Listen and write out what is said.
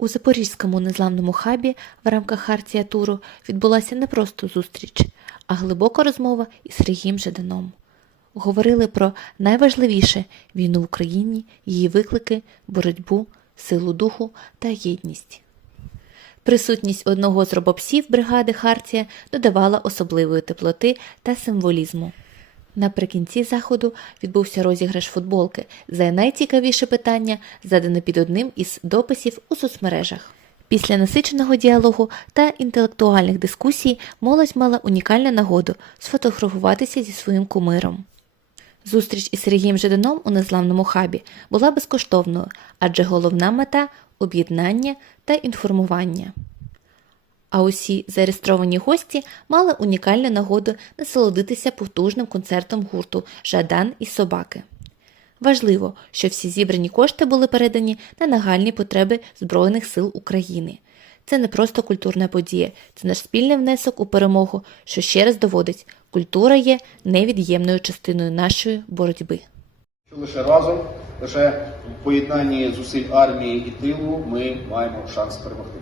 У Запорізькому незламному хабі в рамках Хартія туру відбулася не просто зустріч, а глибока розмова із Сергієм Жаданом. Говорили про найважливіше війну в Україні, її виклики, боротьбу, силу духу та єдність. Присутність одного з робопсів бригади Хартія додавала особливої теплоти та символізму. Наприкінці заходу відбувся розіграш футболки за найцікавіше питання, задане під одним із дописів у соцмережах. Після насиченого діалогу та інтелектуальних дискусій молодь мала унікальну нагоду сфотографуватися зі своїм кумиром. Зустріч із Сергієм Жиданом у незламному хабі була безкоштовною, адже головна мета об'єднання та інформування. А усі зареєстровані гості мали унікальну нагоду насолодитися потужним концертом гурту Жадан і собаки. Важливо, що всі зібрані кошти були передані на нагальні потреби Збройних сил України. Це не просто культурна подія, це наш спільний внесок у перемогу, що ще раз доводить, культура є невід'ємною частиною нашої боротьби. Лише разом, лише в поєднанні зусиль армії і тилу ми маємо шанс перемогти.